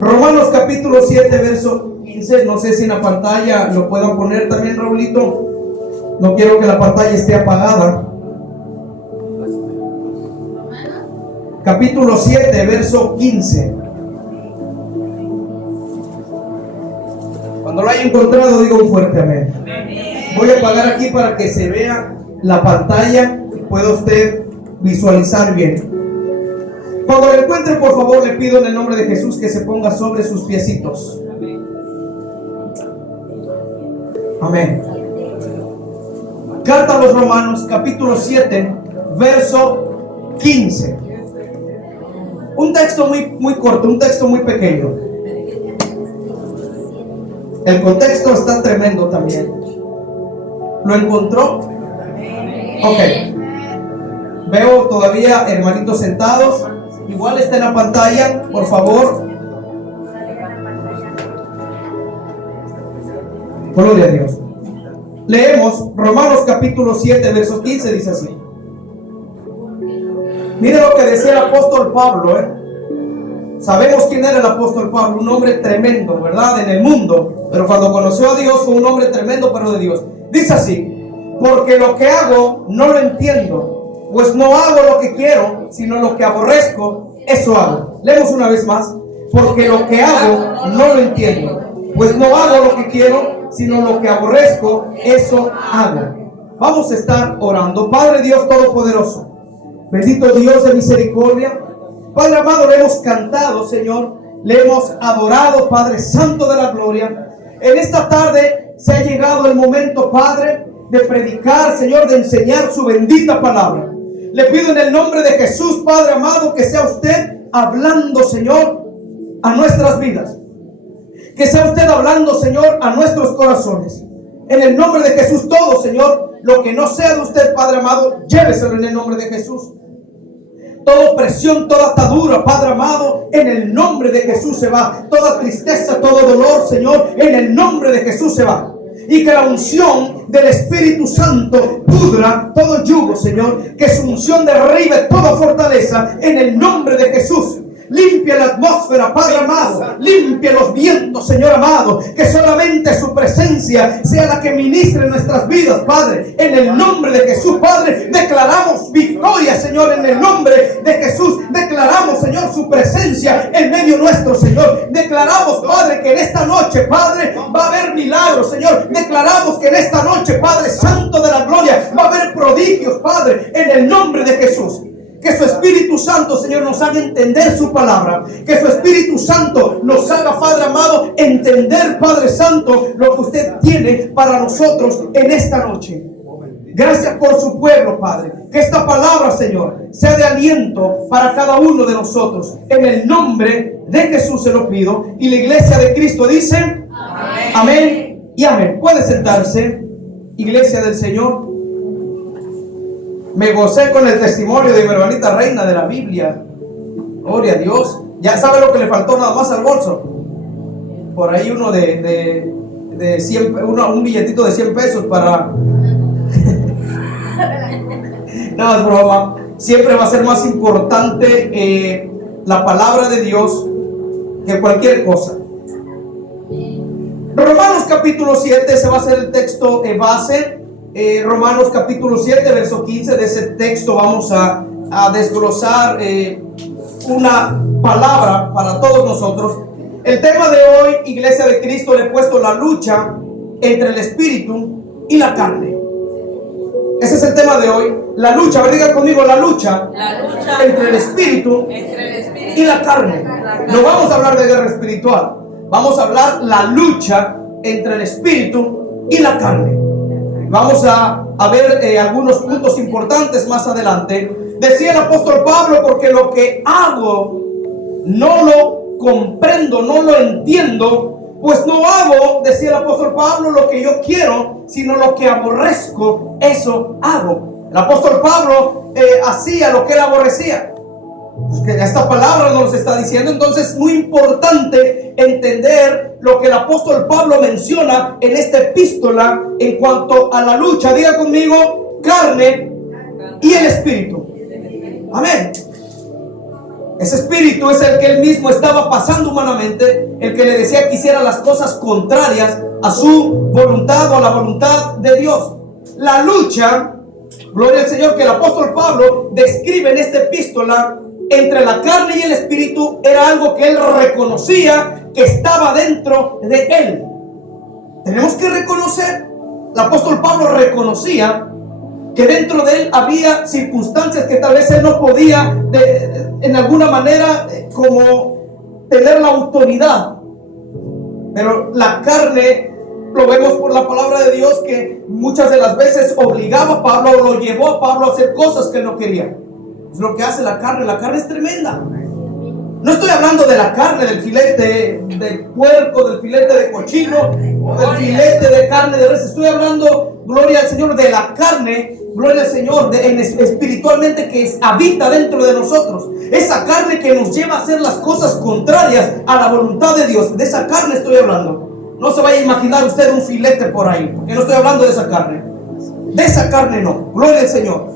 Romanos capítulo 7, verso 15. No sé si en la pantalla lo puedan poner también, Raulito. No quiero que la pantalla esté apagada. Capítulo 7, verso 15. Cuando lo haya encontrado, diga un fuerte amén. Voy a apagar aquí para que se vea la pantalla y pueda usted visualizar bien. Cuando lo encuentre, por favor, le pido en el nombre de Jesús que se ponga sobre sus piecitos. Amén. Carta a los Romanos, capítulo 7, verso 15. Un texto muy corto, un texto muy pequeño. El contexto está tremendo también. ¿Lo encontró? Ok. Veo todavía hermanitos sentados. Igual está en la pantalla, por favor. Gloria a Dios. Leemos Romanos capítulo 7, verso 15, dice así. Mire lo que decía el apóstol Pablo, Sabemos quién era el apóstol Pablo, un hombre tremendo, ¿verdad? En el mundo, pero cuando conoció a Dios fue un hombre tremendo, pero de Dios. Dice así: porque lo que hago no lo entiendo, pues no hago lo que quiero, sino lo que aborrezco, eso hago. Leemos una vez más. Porque lo que hago no lo entiendo, pues no hago lo que quiero, sino lo que aborrezco, eso hago. Vamos a estar orando. Padre Dios Todopoderoso, bendito Dios de misericordia, Padre amado, le hemos cantado, Señor, le hemos adorado, Padre Santo de la gloria. En esta tarde se ha llegado el momento, Padre, de predicar, Señor, de enseñar su bendita palabra. Le pido en el nombre de Jesús, Padre amado, que sea usted hablando, Señor, a nuestras vidas. Que sea usted hablando, Señor, a nuestros corazones. En el nombre de Jesús, todo, Señor, lo que no sea de usted, Padre amado, lléveselo en el nombre de Jesús. Toda opresión, toda atadura, Padre amado, en el nombre de Jesús se va. Toda tristeza, todo dolor, Señor, en el nombre de Jesús se va. Y que la unción del Espíritu Santo pudra todo yugo, Señor. Que su unción derribe toda fortaleza en el nombre de Jesús. Limpia la atmósfera, Padre amado. Limpia los vientos, Señor amado. Que solamente su presencia sea la que ministre en nuestras vidas, Padre. En el nombre de Jesús, Padre, declaramos victoria, Señor. En el nombre de Jesús, declaramos, Señor, su presencia en medio nuestro, Señor. Declaramos, Padre, que en esta noche, Padre, va a haber milagros, Señor. Declaramos que en esta noche, Padre Santo de la gloria, va a haber prodigios, Padre, en el nombre de Jesús. Que su Espíritu Santo, Señor, nos haga entender su palabra. Que su Espíritu Santo nos haga, Padre amado, entender, Padre Santo, lo que usted tiene para nosotros en esta noche. Gracias por su pueblo, Padre. Que esta palabra, Señor, sea de aliento para cada uno de nosotros. En el nombre de Jesús se lo pido. Y la iglesia de Cristo dice: amén, amén y amén. Puede sentarse, iglesia del Señor. Me gocé con el testimonio de mi hermanita Reina de la Biblia. Gloria a Dios. Ya sabe lo que le faltó nada más al bolso. Por ahí uno de 100, un billetito de 100 pesos para... No, es broma. Siempre va a ser más importante la palabra de Dios que cualquier cosa. Romanos capítulo 7, ese va a ser el texto base. Romanos capítulo 7, verso 15. De ese texto vamos a desglosar una palabra para todos nosotros. El tema de hoy, iglesia de Cristo, le he puesto la lucha entre el espíritu y la carne. Ese es el tema de hoy. La lucha, a ver, diga conmigo, la lucha entre el espíritu y la carne. No vamos a hablar de guerra espiritual. Vamos a hablar la lucha entre el espíritu y la carne. Vamos a ver algunos puntos importantes más adelante. Decía el apóstol Pablo: porque lo que hago no lo comprendo, no lo entiendo, pues no hago, decía el apóstol Pablo, lo que yo quiero, sino lo que aborrezco, eso hago. El apóstol Pablo hacía lo que él aborrecía. Pues que esta palabra nos está diciendo. Entonces es muy importante entender lo que el apóstol Pablo menciona en esta epístola en cuanto a la lucha. Diga conmigo: carne y el espíritu. Amén. Ese espíritu es el que él mismo estaba pasando humanamente, el que le decía que hiciera las cosas contrarias a su voluntad o a la voluntad de Dios. La lucha, gloria al Señor, que el apóstol Pablo describe en esta epístola entre la carne y el espíritu, era algo que él reconocía que estaba dentro de él. Tenemos que reconocer, el apóstol Pablo reconocía que dentro de él había circunstancias que tal vez él no podía en alguna manera como tener la autoridad, pero la carne, lo vemos por la palabra de Dios, que muchas de las veces obligaba a Pablo o lo llevó a Pablo a hacer cosas que él no quería. Es lo que hace la carne es tremenda. No estoy hablando de la carne, del filete de puerco, del filete de cochino, o del filete de carne de res. Estoy hablando, gloria al Señor, de la carne, gloria al Señor, espiritualmente que habita dentro de nosotros. Esa carne que nos lleva a hacer las cosas contrarias a la voluntad de Dios. De esa carne estoy hablando. No se vaya a imaginar usted un filete por ahí, porque no estoy hablando de esa carne. De esa carne no. Gloria al Señor.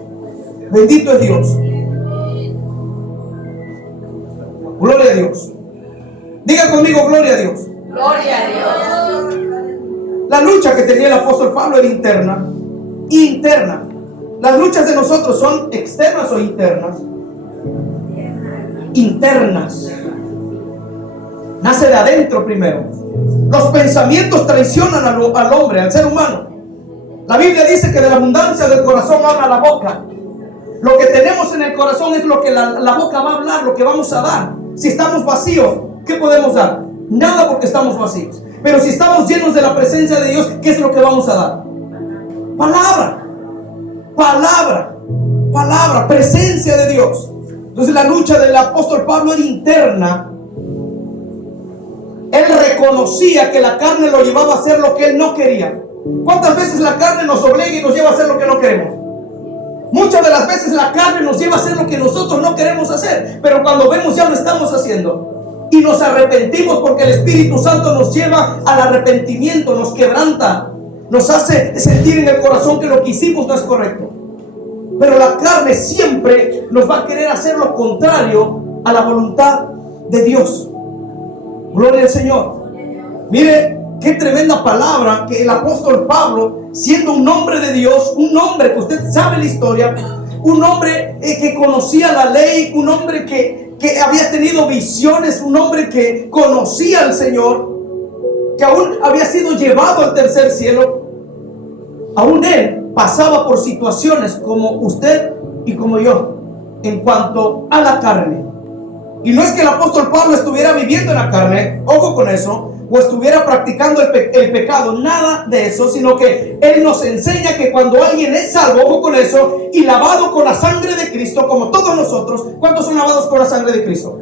Bendito es Dios. Gloria a Dios. Diga conmigo, gloria a Dios. Gloria a Dios. La lucha que tenía el apóstol Pablo era interna. Interna. Las luchas de nosotros son externas o internas. Internas. Nace de adentro primero. Los pensamientos traicionan al hombre, al ser humano. La Biblia dice que de la abundancia del corazón habla la boca. Lo que tenemos en el corazón es lo que la boca va a hablar, lo que vamos a dar. Si estamos vacíos, ¿qué podemos dar? Nada, porque estamos vacíos. Pero si estamos llenos de la presencia de Dios, ¿qué es lo que vamos a dar? Palabra. Palabra. Palabra. Presencia de Dios. Entonces la lucha del apóstol Pablo era interna. Él reconocía que la carne lo llevaba a hacer lo que él no quería. ¿Cuántas veces la carne nos obliga y nos lleva a hacer lo que no queremos? Muchas de las veces la carne nos lleva a hacer lo que nosotros no queremos hacer, pero cuando vemos ya lo estamos haciendo y nos arrepentimos, porque el Espíritu Santo nos lleva al arrepentimiento, nos quebranta, nos hace sentir en el corazón que lo que hicimos no es correcto. Pero la carne siempre nos va a querer hacer lo contrario a la voluntad de Dios. Gloria al Señor. Mire qué tremenda palabra que el apóstol Pablo, siendo un hombre de Dios, un hombre que usted sabe la historia, un hombre que conocía la ley, un hombre que había tenido visiones, un hombre que conocía al Señor, que aún había sido llevado al tercer cielo, aún él pasaba por situaciones como usted y como yo en cuanto a la carne. Y no es que el apóstol Pablo estuviera viviendo en la carne, ojo con eso, o estuviera practicando el pecado, nada de eso, sino que él nos enseña que cuando alguien es salvo, ojo con eso, y lavado con la sangre de Cristo, como todos nosotros. ¿Cuántos son lavados con la sangre de Cristo?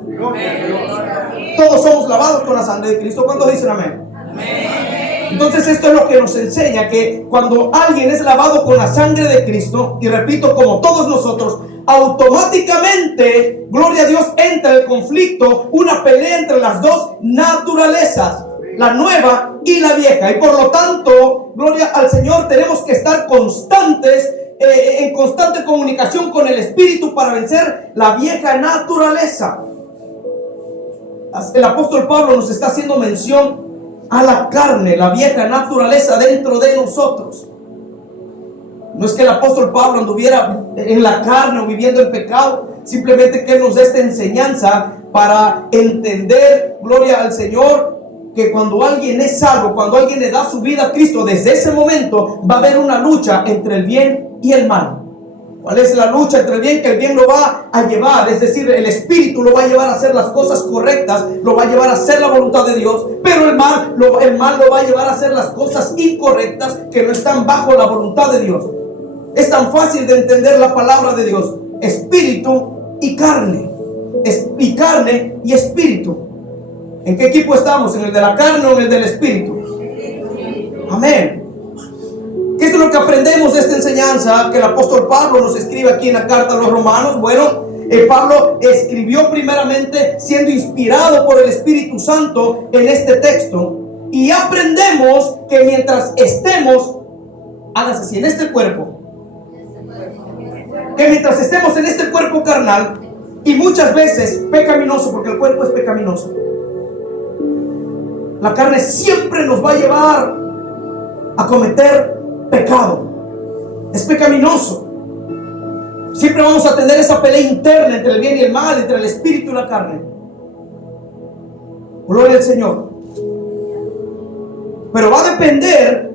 Todos somos lavados con la sangre de Cristo. ¿Cuántos dicen amén? Entonces esto es lo que nos enseña, que cuando alguien es lavado con la sangre de Cristo, y repito, como todos nosotros, automáticamente, gloria a Dios, entra el conflicto, una pelea entre las dos naturalezas, la nueva y la vieja. Y por lo tanto, gloria al Señor, tenemos que estar constantes, en constante comunicación con el Espíritu para vencer la vieja naturaleza. El apóstol Pablo nos está haciendo mención a la carne, la vieja naturaleza dentro de nosotros. No es que el apóstol Pablo anduviera en la carne o viviendo el pecado, simplemente que él nos dé esta enseñanza para entender, gloria al Señor, que cuando alguien es salvo, cuando alguien le da su vida a Cristo, desde ese momento va a haber una lucha entre el bien y el mal. ¿Cuál es la lucha entre el bien? Que el bien lo va a llevar, es decir, el Espíritu lo va a llevar a hacer las cosas correctas, lo va a llevar a hacer la voluntad de Dios, pero el mal lo va a llevar a hacer las cosas incorrectas que no están bajo la voluntad de Dios. Es tan fácil de entender la palabra de Dios: espíritu y carne, y carne y espíritu. ¿En qué equipo estamos? ¿En el de la carne o en el del espíritu? Amén. ¿Qué es lo que aprendemos de esta enseñanza que el apóstol Pablo nos escribe aquí en la carta a los Romanos? Bueno, Pablo escribió primeramente siendo inspirado por el Espíritu Santo en este texto, y aprendemos que mientras estemos, hágase así, en este cuerpo, que mientras estemos en este cuerpo carnal, Y muchas veces pecaminoso, porque el cuerpo es pecaminoso. La carne siempre nos va a llevar a cometer pecado. Es pecaminoso. Siempre vamos a tener esa pelea interna entre el bien y el mal, entre el espíritu y la carne. Gloria al Señor. Pero va a depender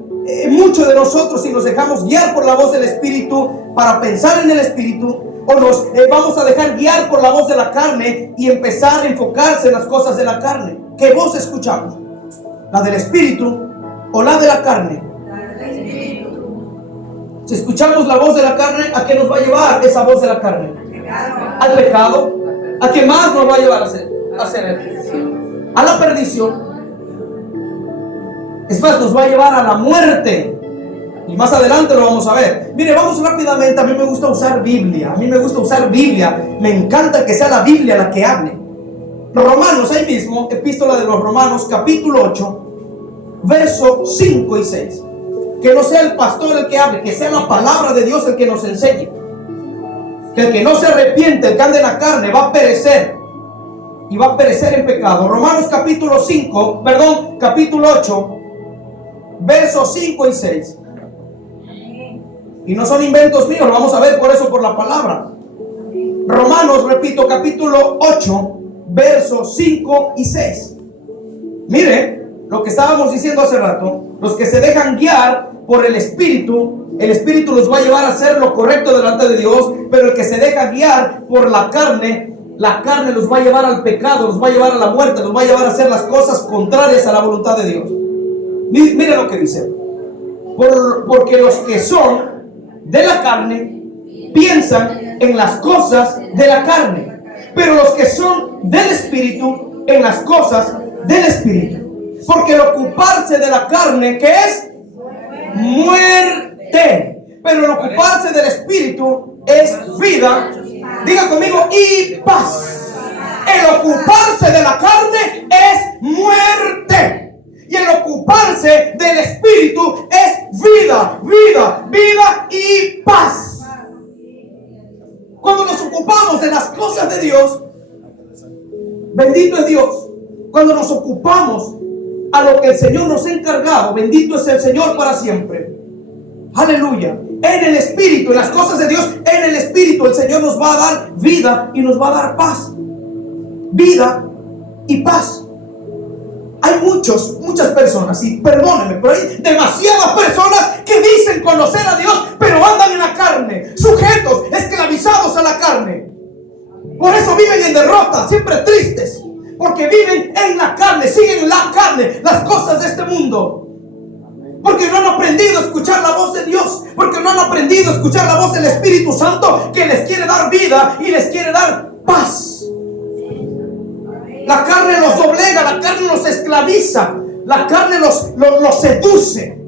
mucho de nosotros si nos dejamos guiar por la voz del espíritu para pensar en el espíritu, o nos vamos a dejar guiar por la voz de la carne y empezar a enfocarse en las cosas de la carne. ¿Qué voz escuchamos? ¿La del espíritu o la de la carne? Si escuchamos la voz de la carne, ¿a qué nos va a llevar esa voz de la carne? Al pecado. ¿A qué más nos va a llevar a hacer? A la perdición. Es más, nos va a llevar a la muerte. Y más adelante lo vamos a ver. Mire, vamos rápidamente. A mí me gusta usar Biblia. Me encanta que sea la Biblia la que hable. Romanos, ahí mismo, epístola de los Romanos, capítulo 8, versos 5 y 6. Que no sea el pastor el que hable, que sea la palabra de Dios el que nos enseñe. Que el que no se arrepiente, el que ande en la carne, va a perecer. Y va a perecer en pecado. Romanos capítulo 8, versos 5 y 6. Y no son inventos míos, lo vamos a ver por eso, por la palabra. Romanos, repito, capítulo 8, versos 5 y 6. Mire lo que estábamos diciendo hace rato. Los que se dejan guiar por el Espíritu los va a llevar a hacer lo correcto delante de Dios. Pero el que se deja guiar por la carne los va a llevar al pecado, los va a llevar a la muerte, los va a llevar a hacer las cosas contrarias a la voluntad de Dios. Mire lo que dice. Porque los que son de la carne piensan en las cosas de la carne, pero los que son del Espíritu en las cosas del Espíritu. Porque el ocuparse de la carne, ¿qué es? Muerte. Pero el ocuparse del Espíritu es vida. Diga conmigo, y paz. El ocuparse de la carne es muerte. Y el ocuparse del Espíritu es vida, vida, vida y paz. Cuando nos ocupamos de las cosas de Dios, bendito es Dios. Cuando nos ocupamos a lo que el Señor nos ha encargado, bendito es el Señor para siempre. Aleluya. En el Espíritu, en las cosas de Dios, en el Espíritu, el Señor nos va a dar vida y nos va a dar paz. Vida y paz. Hay muchas personas, y perdónenme, pero hay demasiadas personas que dicen conocer a Dios, pero andan en la carne, sujetos, esclavizados a la carne. Por eso viven en derrota, siempre tristes, porque viven en la carne, siguen en la carne, las cosas de este mundo. Porque no han aprendido a escuchar la voz de Dios, porque no han aprendido a escuchar la voz del Espíritu Santo, que les quiere dar vida y les quiere dar paz. La carne los doblega, la carne los esclaviza, la carne los seduce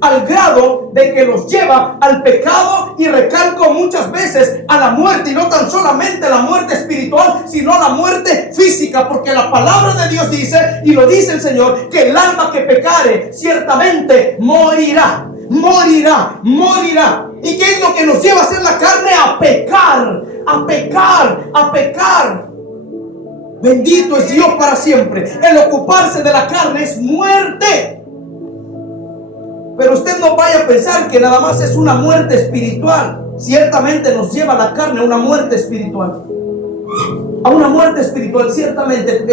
al grado de que los lleva al pecado, y recalco muchas veces a la muerte, y no tan solamente la muerte espiritual, sino la muerte física, porque la palabra de Dios dice, y lo dice el Señor, que el alma que pecare ciertamente morirá, morirá, morirá. ¿Y qué es lo que nos lleva a hacer la carne? A pecar, a pecar, a pecar. Bendito es Dios para siempre. El ocuparse de la carne es muerte. Pero usted no vaya a pensar que nada más es una muerte espiritual. Ciertamente nos lleva la carne a una muerte espiritual. A una muerte espiritual, ciertamente.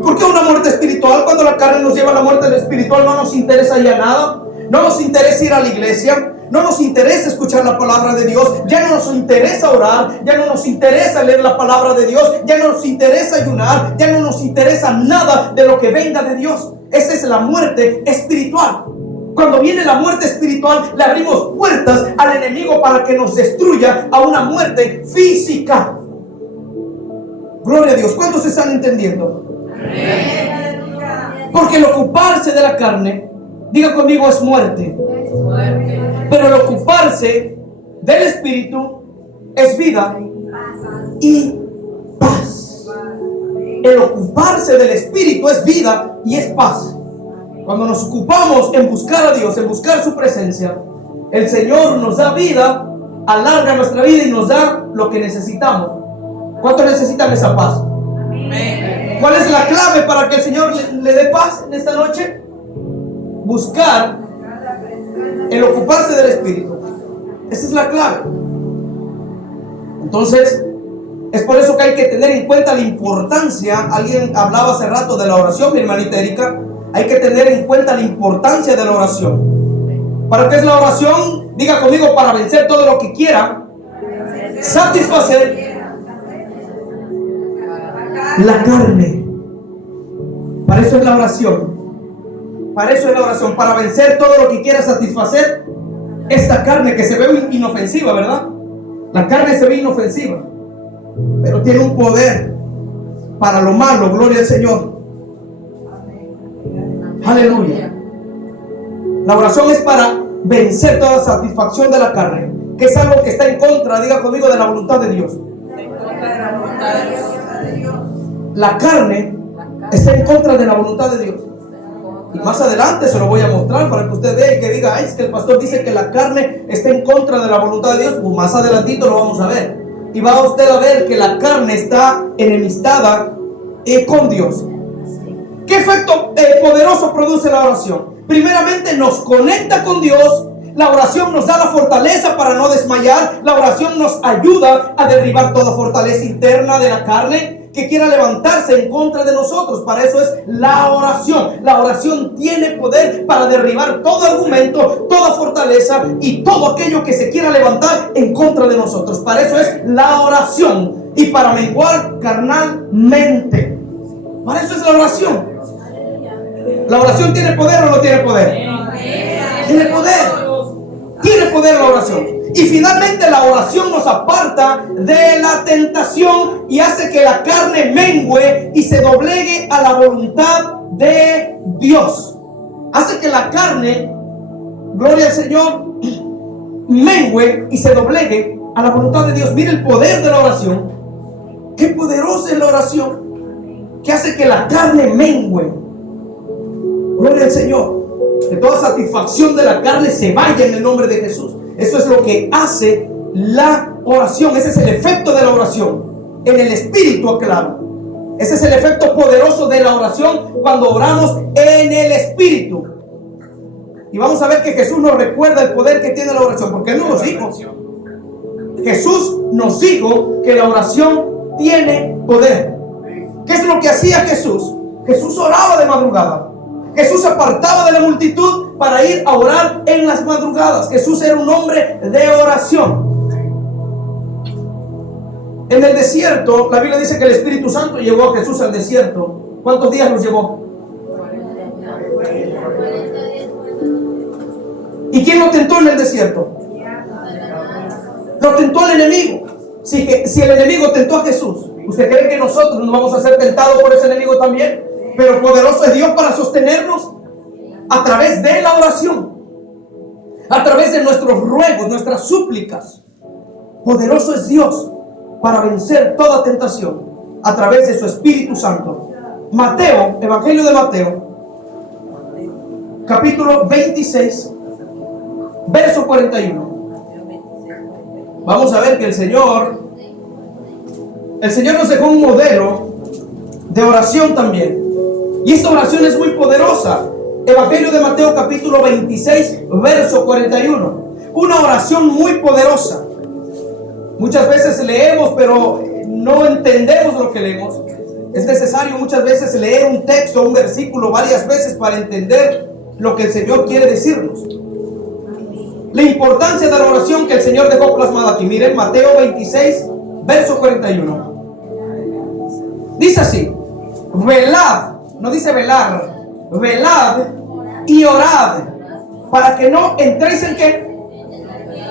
¿Por qué una muerte espiritual? Cuando la carne nos lleva a la muerte espiritual, no nos interesa ya nada. No nos interesa ir a la iglesia. No nos interesa escuchar la palabra de Dios. Ya no nos interesa orar. Ya no nos interesa leer la palabra de Dios. Ya no nos interesa ayunar. Ya no nos interesa nada de lo que venga de Dios. Esa es la muerte espiritual. Cuando viene la muerte espiritual, le abrimos puertas al enemigo para que nos destruya a una muerte física. Gloria a Dios. ¿Cuántos están entendiendo? Porque el ocuparse de la carne, diga conmigo, es muerte. Pero el ocuparse del Espíritu es vida y paz. El ocuparse del Espíritu es vida y es paz. Cuando nos ocupamos en buscar a Dios, en buscar su presencia, el Señor nos da vida, alarga nuestra vida y nos da lo que necesitamos. ¿Cuántos necesitan esa paz? ¿Cuál es la clave para que el Señor le dé paz en esta noche? Buscar el ocuparse del Espíritu. Esa es la clave. Entonces, es por eso que hay que tener en cuenta la importancia. Alguien hablaba hace rato de la oración, mi hermanita Erika. Hay que tener en cuenta la importancia de la oración. ¿Para qué es la oración? Diga conmigo: para vencer todo lo que quiera, satisfacer la carne. Para eso es la oración. Para eso es la oración. Para vencer todo lo que quiera satisfacer esta carne que se ve inofensiva, ¿verdad? La carne se ve inofensiva, pero tiene un poder para lo malo. Gloria al Señor. Aleluya. La oración es para vencer toda satisfacción de la carne, que es algo que está en contra, diga conmigo, de la voluntad de Dios. La carne está en contra de la voluntad de Dios. Y más adelante se lo voy a mostrar para que usted vea y que diga: ay, es que el pastor dice que la carne está en contra de la voluntad de Dios. Pues más adelantito lo vamos a ver. Y va usted a ver que la carne está enemistada con Dios. ¿Qué efecto poderoso produce la oración? Primeramente nos conecta con Dios. La oración nos da la fortaleza para no desmayar. La oración nos ayuda a derribar toda fortaleza interna de la carne que quiera levantarse en contra de nosotros. Para eso es la oración. La oración tiene poder para derribar todo argumento, toda fortaleza y todo aquello que se quiera levantar en contra de nosotros. Para eso es la oración. Y para menguar carnalmente. Para eso es la oración. ¿La oración tiene poder o no tiene poder? Tiene poder. Tiene poder la oración. Y finalmente la oración nos aparta de la tentación y hace que la carne mengüe y se doblegue a la voluntad de Dios. Hace que la carne, gloria al Señor, mengüe y se doblegue a la voluntad de Dios. Mire el poder de la oración. Qué poderosa es la oración, que hace que la carne mengüe. Gloria al Señor. Que toda satisfacción de la carne se vaya en el nombre de Jesús. Eso es lo que hace la oración. Ese es el efecto de la oración. En el Espíritu, aclaro. Ese es el efecto poderoso de la oración cuando oramos en el Espíritu. Y vamos a ver que Jesús nos recuerda el poder que tiene la oración, porque Él nos lo dijo. Jesús nos dijo que la oración tiene poder. ¿Qué es lo que hacía Jesús? Jesús oraba de madrugada. Jesús se apartaba de la multitud para ir a orar en las madrugadas. Jesús era un hombre de oración. En el desierto, la Biblia dice que el Espíritu Santo llevó a Jesús al desierto. ¿Cuántos días los llevó? ¿Y quién lo tentó en el desierto? Lo tentó el enemigo. Si el enemigo tentó a Jesús, ¿usted cree que nosotros nos vamos a ser tentados por ese enemigo también? Pero poderoso es Dios para sostenernos a través de la oración, a través de nuestros ruegos, nuestras súplicas. Poderoso es Dios para vencer toda tentación a través de su Espíritu Santo. Mateo, Evangelio de Mateo, capítulo 26, verso 41. Vamos a ver que el Señor nos dejó un modelo de oración también. Y esta oración es muy poderosa. Evangelio de Mateo capítulo 26, verso 41. Una oración muy poderosa. Muchas veces leemos, pero no entendemos lo que leemos. Es necesario muchas veces leer un texto, un versículo varias veces para entender lo que el Señor quiere decirnos. La importancia de la oración que el Señor dejó plasmada aquí. Miren, Mateo 26, verso 41. Dice así: velad. No dice velar, velad y orad para que no entréis en ¿qué?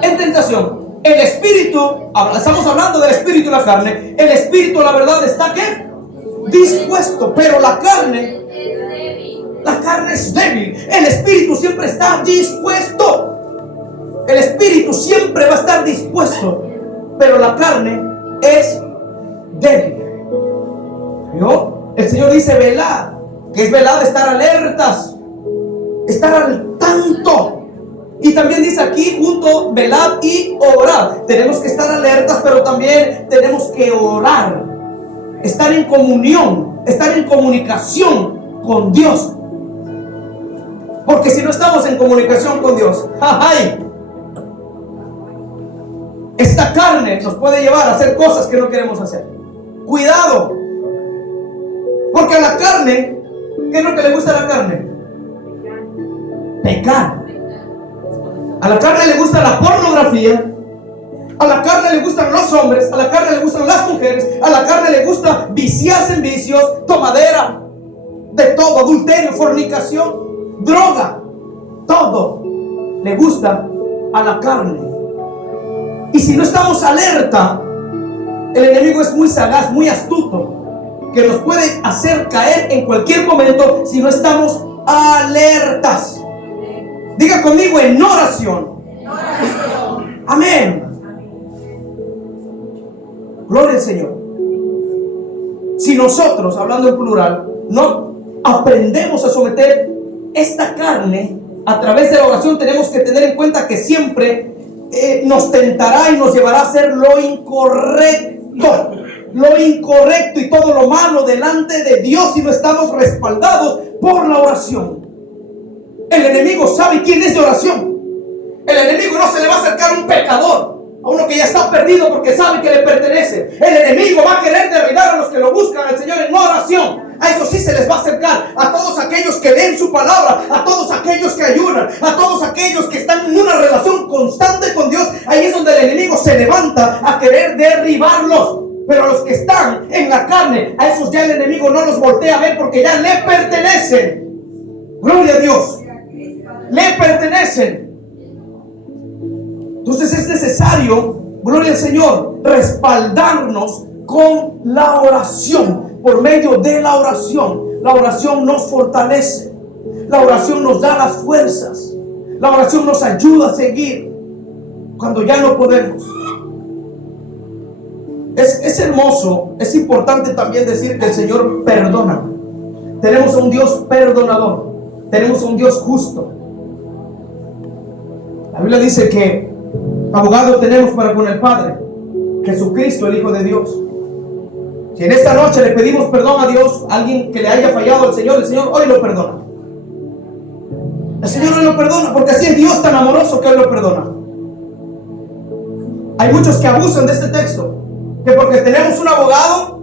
En tentación. El espíritu, estamos hablando del espíritu y la carne. El espíritu, la verdad, está ¿qué? Dispuesto, pero la carne es débil. El espíritu siempre está dispuesto. El espíritu siempre va a estar dispuesto, pero la carne es débil. ¿Vio? El Señor dice velad. Que es velad, estar alertas, estar al tanto. Y también dice aquí, junto, velad y orad. Tenemos que estar alertas, pero también tenemos que orar. Estar en comunión, estar en comunicación con Dios. Porque si no estamos en comunicación con Dios, ¡ay! Esta carne nos puede llevar a hacer cosas que no queremos hacer. Cuidado. Porque a la carne, ¿qué es lo que le gusta a la carne? Pecar. A la carne le gusta la pornografía. A la carne le gustan los hombres. A la carne le gustan las mujeres. A la carne le gusta viciarse en vicios, tomadera, de todo, adulterio, fornicación, droga. Todo le gusta a la carne. Y si no estamos alerta, el enemigo es muy sagaz, muy astuto, que nos puede hacer caer en cualquier momento si no estamos alertas. Diga conmigo, en oración. Amén. Gloria al Señor. Si nosotros, hablando en plural, no aprendemos a someter esta carne a través de la oración, tenemos que tener en cuenta que siempre nos tentará y nos llevará a hacer lo incorrecto y todo lo malo delante de Dios si no estamos respaldados por la oración. El enemigo sabe quién es de oración. El enemigo no se le va a acercar a un pecador, a uno que ya está perdido porque sabe que le pertenece. El enemigo va a querer derribar a los que lo buscan al Señor en oración. A eso sí se les va a acercar, a todos aquellos que leen su palabra, a todos aquellos que ayunan, a todos aquellos que están en una relación constante con Dios. Ahí es donde el enemigo se levanta a querer derribarlos. Pero a los que están en la carne, a esos ya el enemigo no los voltea a ver porque ya le pertenecen. Gloria a Dios. Le pertenecen. Entonces es necesario, gloria al Señor, respaldarnos con la oración. Por medio de la oración nos fortalece. La oración nos da las fuerzas. La oración nos ayuda a seguir cuando ya no podemos. Es hermoso, es importante también decir que el Señor perdona. Tenemos a un Dios perdonador. Tenemos a un Dios justo. La Biblia dice que abogado tenemos para con el Padre, Jesucristo, el Hijo de Dios. Si en esta noche le pedimos perdón a Dios, a alguien que le haya fallado al Señor, el Señor hoy lo perdona. El Señor hoy lo perdona, porque así es Dios tan amoroso que hoy lo perdona. Hay muchos que abusan de este texto, que porque tenemos un abogado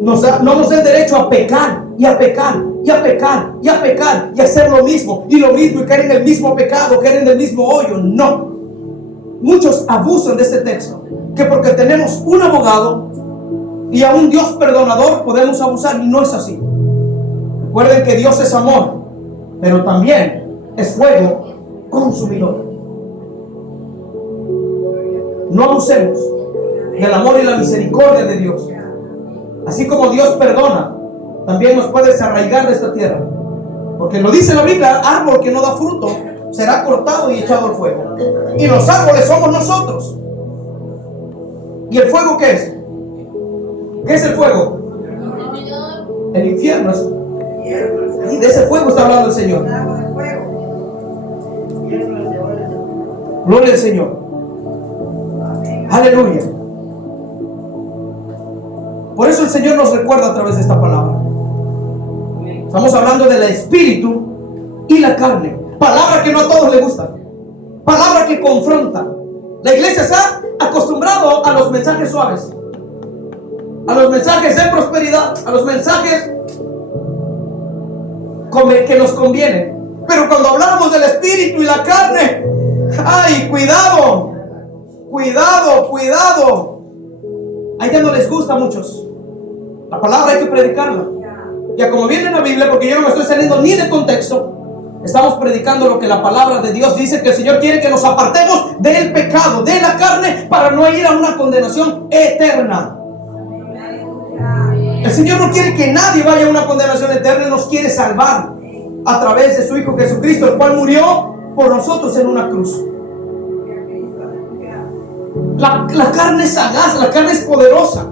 no nos da el derecho a pecar y a pecar y a pecar y a pecar y a hacer lo mismo y caer en el mismo pecado, caer en el mismo hoyo. No. Muchos abusan de este texto, que porque tenemos un abogado y a un Dios perdonador podemos abusar, y no es así. Recuerden que Dios es amor, pero también es fuego consumidor. No abusemos del amor y la misericordia de Dios. Así como Dios perdona, también nos puede desarraigar de esta tierra, porque lo dice la Biblia: árbol que no da fruto será cortado y echado al fuego. Y los árboles somos nosotros. ¿Y el fuego qué es? ¿Qué es el fuego? El infierno. Y de ese fuego está hablando el Señor. Gloria al Señor. Aleluya. Por eso el Señor nos recuerda a través de esta palabra. Estamos hablando del espíritu y la carne. Palabra que no a todos les gusta. Palabra que confronta. La iglesia está acostumbrado a los mensajes suaves, a los mensajes de prosperidad, a los mensajes que nos convienen. Pero cuando hablamos del espíritu y la carne, ¡ay, cuidado! Cuidado, cuidado. A ella no les gusta a muchos. La palabra hay que predicarla. Ya como viene en la Biblia, porque yo no me estoy saliendo ni de contexto, estamos predicando lo que la palabra de Dios dice, que el Señor quiere que nos apartemos del pecado, de la carne, para no ir a una condenación eterna. El Señor no quiere que nadie vaya a una condenación eterna, nos quiere salvar a través de su Hijo Jesucristo, el cual murió por nosotros en una cruz. La carne es sagaz, la carne es poderosa.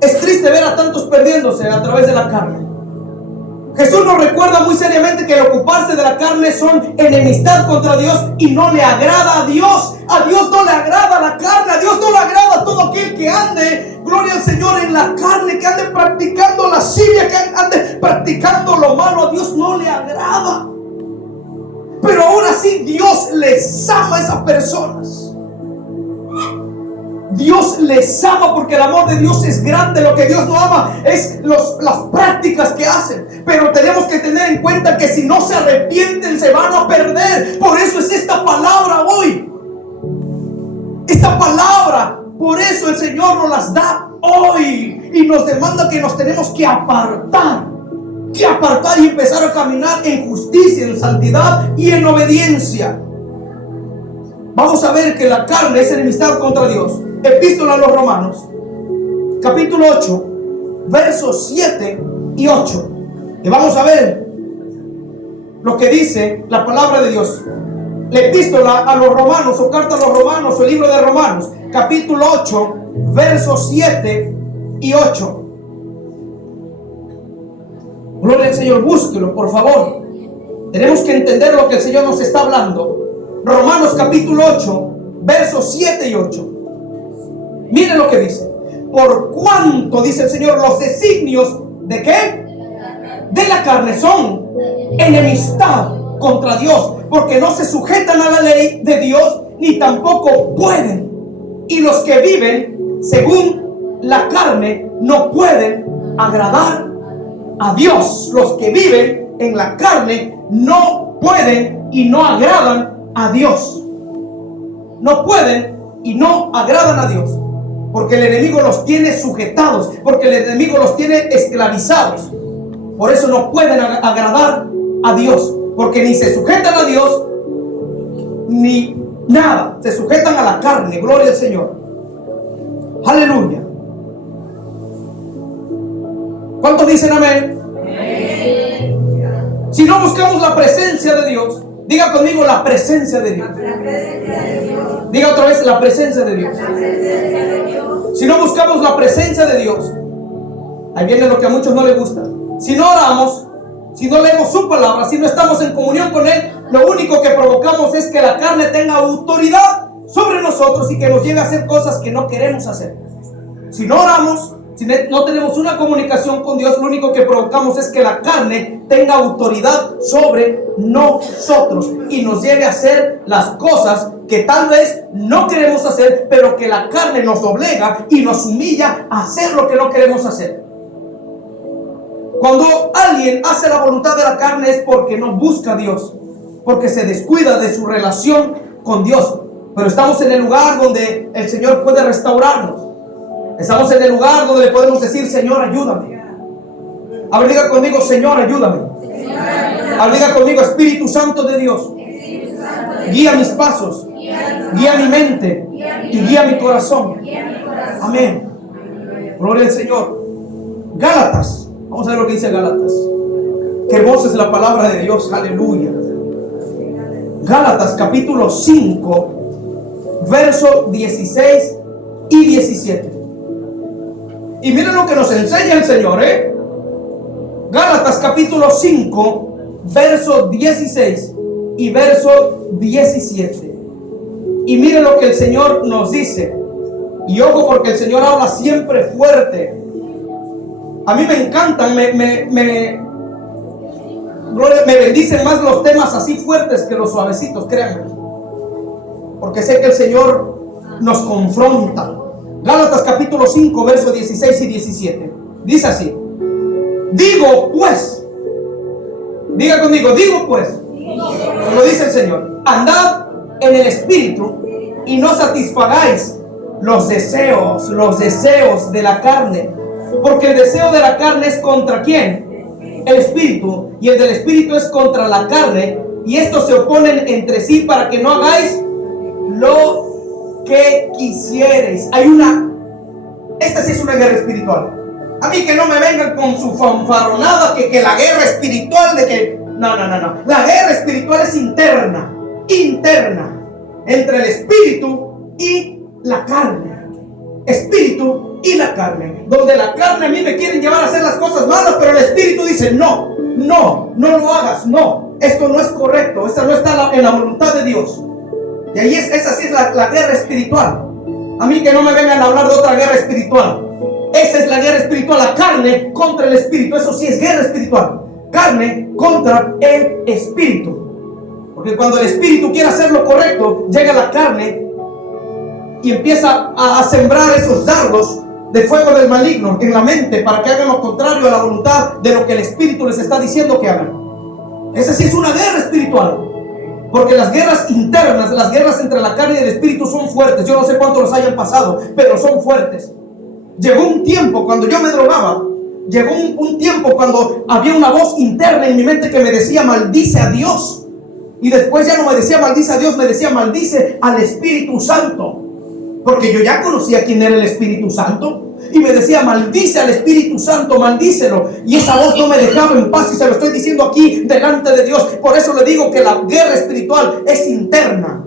Es triste ver a tantos perdiéndose a través de la carne. Jesús nos recuerda muy seriamente que el ocuparse de la carne son enemistad contra Dios y no le agrada a Dios. A Dios no le agrada la carne, a Dios no le agrada todo aquel que ande, gloria al Señor, en la carne, que ande practicando lascivia, que ande practicando lo malo. A Dios no le agrada. Pero aún así Dios les ama a esas personas. Dios les ama porque el amor de Dios es grande. Lo que Dios no ama es las prácticas que hacen. Pero tenemos que tener en cuenta que si no se arrepienten se van a perder. Por eso es esta palabra hoy. Esta palabra, por eso el Señor nos las da hoy. Y nos demanda que nos tenemos que apartar. Y empezar a caminar en justicia, en santidad y en obediencia. Vamos a ver que la carne es enemistad contra Dios. Epístola a los Romanos, capítulo 8, versos 7 y 8. Y vamos a ver lo que dice la palabra de Dios. La epístola a los Romanos, o carta a los Romanos, o el libro de Romanos, capítulo 8, versos 7 y 8. Gloria al Señor, búsquelo, por favor. Tenemos que entender lo que el Señor nos está hablando. Romanos capítulo 8, versos 7 y 8. Miren lo que dice. Por cuanto, dice el Señor, los designios ¿de qué? De la carne son enemistad contra Dios, porque no se sujetan a la ley de Dios, ni tampoco pueden. Y los que viven según la carne no pueden agradar a Dios. Los que viven en la carne no pueden y no agradan a Dios. No pueden y no agradan a Dios, porque el enemigo los tiene sujetados, porque el enemigo los tiene esclavizados. Por eso no pueden agradar a Dios, porque ni se sujetan a Dios ni nada, se sujetan a la carne. Gloria al Señor, aleluya. ¿Cuántos dicen amén? Si no buscamos la presencia de Dios, diga conmigo la presencia de Dios. Diga otra vez la presencia de Dios. Si no buscamos la presencia de Dios, ahí viene lo que a muchos no les gusta. Si no oramos, si no leemos su palabra, si no estamos en comunión con Él, lo único que provocamos es que la carne tenga autoridad sobre nosotros y que nos lleve a hacer cosas que no queremos hacer. Si no oramos, si no tenemos una comunicación con Dios, lo único que provocamos es que la carne tenga autoridad sobre nosotros y nos lleve a hacer las cosas que tal vez no queremos hacer, pero que la carne nos doblega y nos humilla a hacer lo que no queremos hacer. Cuando alguien hace la voluntad de la carne es porque no busca a Dios, porque se descuida de su relación con Dios. Pero estamos en el lugar donde el Señor puede restaurarnos. Estamos en el lugar donde le podemos decir: Señor, ayúdame. A ver, diga conmigo: Señor, ayúdame. A ver, diga conmigo: Espíritu Santo de Dios, guía mis pasos, guía mi mente y guía mi corazón. Amén. Gloria al Señor. Gálatas, vamos a ver lo que dice Gálatas. Qué hermosa es la palabra de Dios, aleluya. Gálatas capítulo 5, verso 16 y 17. Y miren lo que nos enseña el Señor, Gálatas capítulo 5, verso 16 y verso 17. Y miren lo que el Señor nos dice. Y ojo, porque el Señor habla siempre fuerte. A mí me encantan, me bendicen más los temas así fuertes que los suavecitos, créanme. Porque sé que el Señor nos confronta. Gálatas capítulo 5, versos 16 y 17. Dice así: digo pues, diga conmigo, digo pues, lo dice el Señor, andad en el Espíritu y no satisfagáis los deseos de la carne, porque el deseo de la carne es contra ¿quién? El Espíritu, y el del Espíritu es contra la carne, y estos se oponen entre sí para que no hagáis lo que quisierais. Esta sí es una guerra espiritual. A mí que no me vengan con su fanfarronada que la guerra espiritual de que no. La guerra espiritual es interna entre el espíritu y la carne. Espíritu y la carne, donde la carne a mí me quieren llevar a hacer las cosas malas, pero el espíritu dice: no, no lo hagas, no, esto no es correcto, esto no está en la voluntad de Dios. Y ahí esa sí es la guerra espiritual. A mí que no me vengan a hablar de otra guerra espiritual. Esa es la guerra espiritual, la carne contra el espíritu. Eso sí es guerra espiritual, carne contra el espíritu. Porque cuando el espíritu quiere hacer lo correcto, llega la carne y empieza a sembrar esos dardos de fuego del maligno en la mente para que hagan lo contrario a la voluntad de lo que el espíritu les está diciendo que hagan. Esa sí es una guerra espiritual. Porque las guerras internas, las guerras entre la carne y el espíritu son fuertes. Yo no sé cuántos los hayan pasado, pero son fuertes. Llegó un tiempo cuando yo me drogaba, llegó un tiempo cuando había una voz interna en mi mente que me decía maldice a Dios. Y después ya no me decía maldice a Dios, me decía maldice al Espíritu Santo. Porque yo ya conocía quién era el Espíritu Santo. Y me decía maldice al Espíritu Santo, maldícelo. Y esa voz no me dejaba en paz. Y se lo estoy diciendo aquí delante de Dios. Por eso le digo que la guerra espiritual es interna.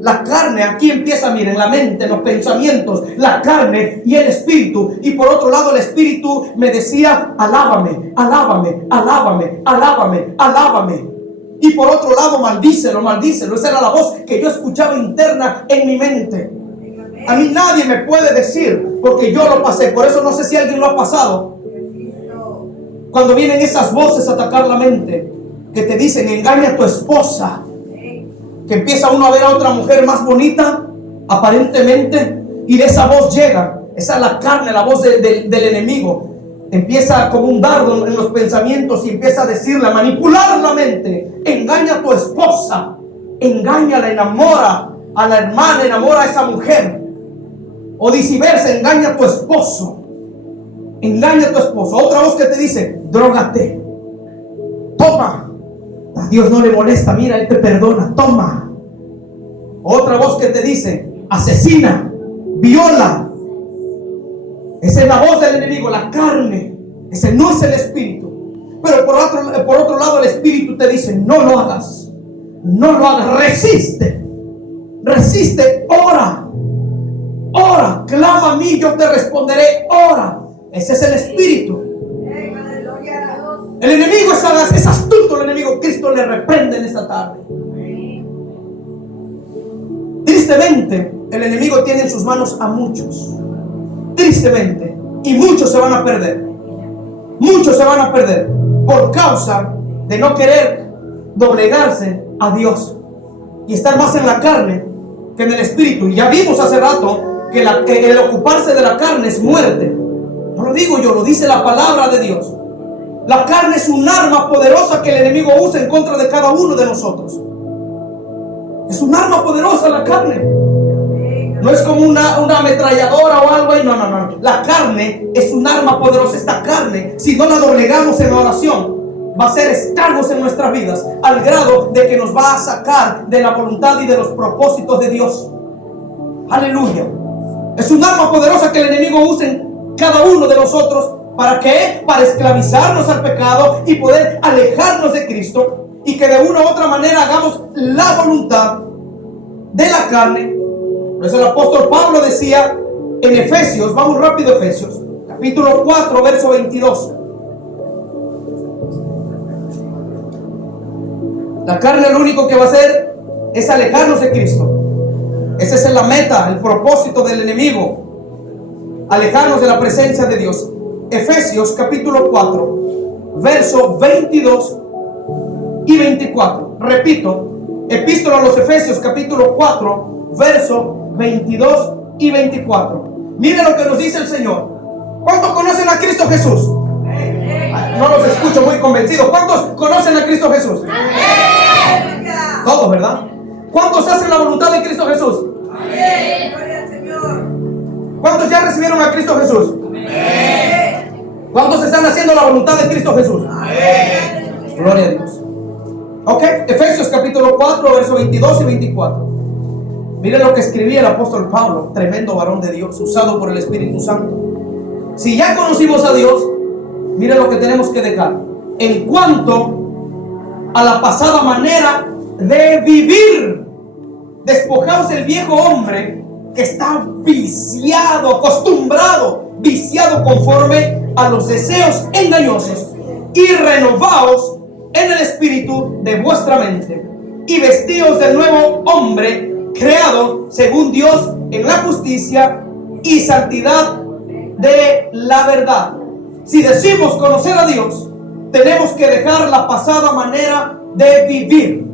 La carne aquí empieza, miren, la mente, los pensamientos, la carne y el espíritu. Y por otro lado el espíritu me decía alábame, alábame, alábame, alábame, alábame. Y por otro lado maldícelo, maldícelo. Esa era la voz que yo escuchaba interna en mi mente. A mí nadie me puede decir, porque yo lo pasé. Por eso no sé si alguien lo ha pasado. Cuando vienen esas voces a atacar la mente, que te dicen engaña a tu esposa, que empieza uno a ver a otra mujer más bonita aparentemente, y de esa voz llega, esa es la carne, la voz del enemigo. Empieza como un dardo en los pensamientos y empieza a decirle, a manipular la mente. Engaña a tu esposa, engáñala, enamora a la hermana, enamora a esa mujer. O viceversa, engaña a tu esposo, engaña a tu esposo. Otra voz que te dice, drógate, toma, a Dios no le molesta, mira, Él te perdona, toma. Otra voz que te dice, asesina, viola. Esa es la voz del enemigo, la carne. Ese no es el espíritu. Pero por otro lado el espíritu te dice, no lo hagas, no lo hagas, resiste, ora, clama a mí, yo te responderé, ora. Ese es el espíritu. El enemigo es astuto, el enemigo. Cristo le reprende en esta tarde. Tristemente, el enemigo tiene en sus manos a muchos. Tristemente. Y muchos se van a perder. Muchos se van a perder por causa de no querer doblegarse a Dios y estar más en la carne que en el espíritu. Y ya vimos hace rato que el ocuparse de la carne es muerte. No lo digo yo, lo dice la palabra de Dios. La carne es un arma poderosa que el enemigo usa en contra de cada uno de nosotros. Es un arma poderosa la carne. No es como una ametralladora o algo ahí. No. La carne es un arma poderosa. Esta carne, si no la doblegamos en la oración, va a hacer estragos en nuestras vidas, al grado de que nos va a sacar de la voluntad y de los propósitos de Dios. Aleluya. Es un arma poderosa que el enemigo usa en cada uno de nosotros. ¿Para qué? Para esclavizarnos al pecado y poder alejarnos de Cristo, y que de una u otra manera hagamos la voluntad de la carne. Por eso el apóstol Pablo decía en Efesios, vamos rápido, Efesios capítulo 4 verso 22. La carne lo único que va a hacer es alejarnos de Cristo. Esa es la meta, el propósito del enemigo, alejarnos de la presencia de Dios. Efesios capítulo 4 verso 22 y 24. Repito, epístola a los Efesios capítulo 4 verso 22 y 24. Mire lo que nos dice el Señor. ¿Cuántos conocen a Cristo Jesús? No los escucho muy convencidos. ¿Cuántos conocen a Cristo Jesús? Todos, ¿verdad? ¿Cuántos hacen la voluntad de Cristo Jesús? ¿Cuántos ya recibieron a Cristo Jesús? ¿Cuántos están haciendo la voluntad de Cristo Jesús? Gloria a Dios. Ok, Efesios capítulo 4 verso 22 y 24. Miren lo que escribía el apóstol Pablo, tremendo varón de Dios, usado por el Espíritu Santo. Si ya conocimos a Dios, miren lo que tenemos que dejar. En cuanto a la pasada manera de vivir, despojaos del viejo hombre que está viciado, acostumbrado, viciado conforme a los deseos engañosos, y renovaos en el espíritu de vuestra mente, y vestíos del nuevo hombre, creado según Dios en la justicia y santidad de la verdad. Si decimos conocer a Dios, tenemos que dejar la pasada manera de vivir.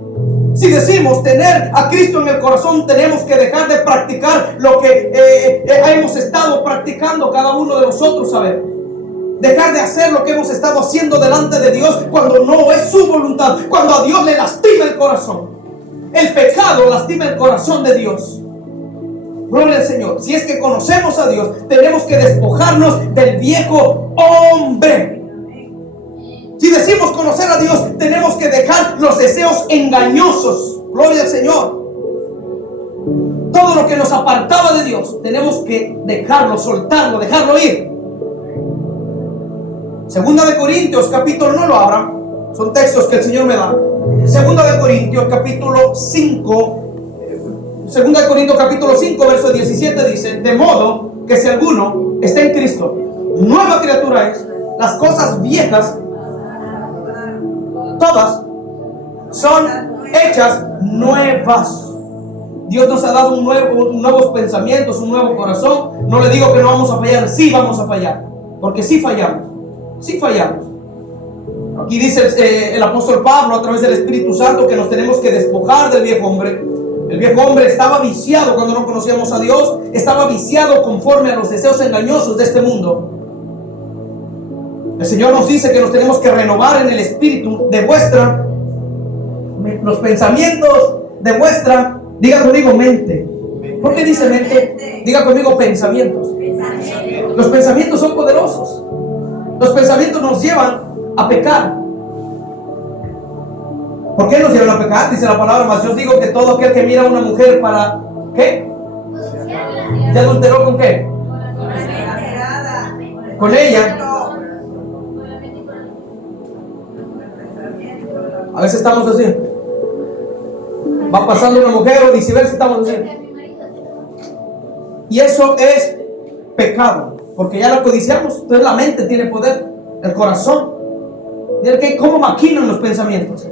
Si decimos tener a Cristo en el corazón, tenemos que dejar de practicar lo que hemos estado practicando cada uno de nosotros, ¿sabes? Dejar de hacer lo que hemos estado haciendo delante de Dios cuando no es su voluntad, cuando a Dios le lastima el corazón. El pecado lastima el corazón de Dios. Gloria al Señor. Si es que conocemos a Dios, tenemos que despojarnos del viejo hombre. Si decimos conocer a Dios, tenemos que dejar los deseos engañosos. Gloria al Señor. Todo lo que nos apartaba de Dios, tenemos que dejarlo, soltarlo, dejarlo ir. Segunda de Corintios, capítulo, no lo abran, son textos que el Señor me da. Segunda de Corintios, capítulo 5. Segunda de Corintios, capítulo 5, verso 17 dice: de modo que si alguno está en Cristo, nueva criatura es. Las cosas viejas todas son hechas nuevas. Dios nos ha dado nuevos pensamientos, un nuevo corazón. No le digo que no vamos a fallar, sí vamos a fallar, porque sí fallamos, sí fallamos. Aquí dice el apóstol Pablo a través del Espíritu Santo que nos tenemos que despojar del viejo hombre. El viejo hombre estaba viciado cuando no conocíamos a Dios, estaba viciado conforme a los deseos engañosos de este mundo. El Señor nos dice que nos tenemos que renovar en el espíritu de vuestra, los pensamientos de vuestra, diga conmigo mente. ¿Por qué dice mente? Diga conmigo pensamientos. Los pensamientos son poderosos. Los pensamientos nos llevan a pecar. ¿Por qué nos llevan a pecar? Dice la palabra, mas yo os digo que todo aquel que mira a una mujer para, ¿qué? ¿Ya adulteró con qué? Con ella. A veces estamos así. Va pasando una mujer o viceversa, estamos así. Y eso es pecado, porque ya lo codiciamos. Entonces la mente tiene poder, el corazón. ¿Cómo maquinan los pensamientos?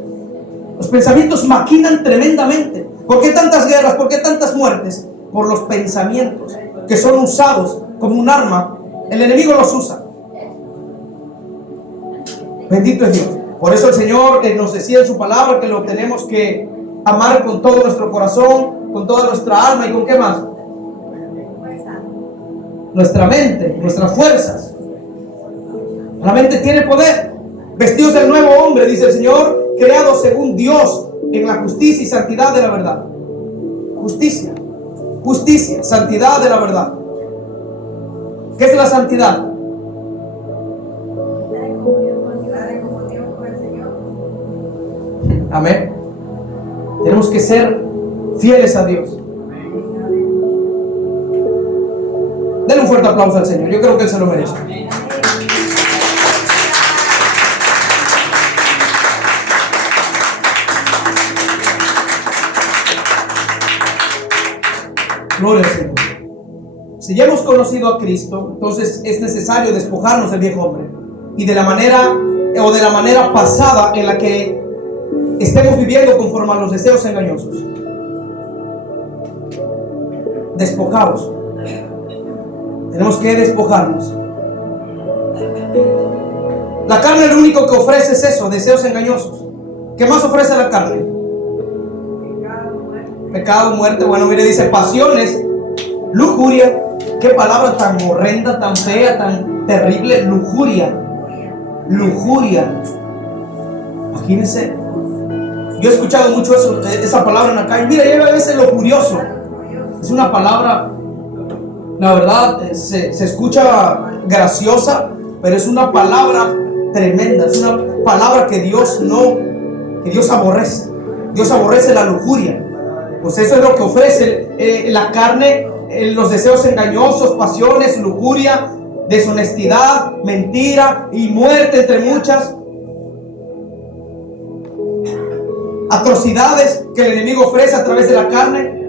Los pensamientos maquinan tremendamente. ¿Por qué tantas guerras? ¿Por qué tantas muertes? Por los pensamientos que son usados como un arma. El enemigo los usa. Bendito es Dios. Por eso el Señor nos decía en su palabra que lo tenemos que amar con todo nuestro corazón, con toda nuestra alma y con qué más. Nuestra mente, nuestras fuerzas. La mente tiene poder. Vestidos del nuevo hombre, dice el Señor, creados según Dios en la justicia y santidad de la verdad. Justicia, justicia, santidad de la verdad. ¿Qué es la santidad? Amén. Tenemos que ser fieles a Dios. Denle un fuerte aplauso al Señor. Yo creo que Él se lo merece. Gloria al Señor. Si ya hemos conocido a Cristo, entonces es necesario despojarnos del viejo hombre y de la manera pasada en la que estemos viviendo conforme a los deseos engañosos. Despojados. Tenemos que despojarnos. La carne lo único que ofrece es eso, deseos engañosos. ¿Qué más ofrece la carne? Pecado, muerte. Bueno, mire, dice pasiones, lujuria. Qué palabra tan horrenda, tan fea, tan terrible. Lujuria. Lujuria. Imagínense. Yo he escuchado mucho esa palabra en la calle. Mira, ya a veces lo curioso. Es una palabra, la verdad, se escucha graciosa, pero es una palabra tremenda. Es una palabra que Dios aborrece. Dios aborrece la lujuria. Pues eso es lo que ofrece la carne, los deseos engañosos, pasiones, lujuria, deshonestidad, mentira y muerte, entre muchas. Atrocidades que el enemigo ofrece a través de la carne.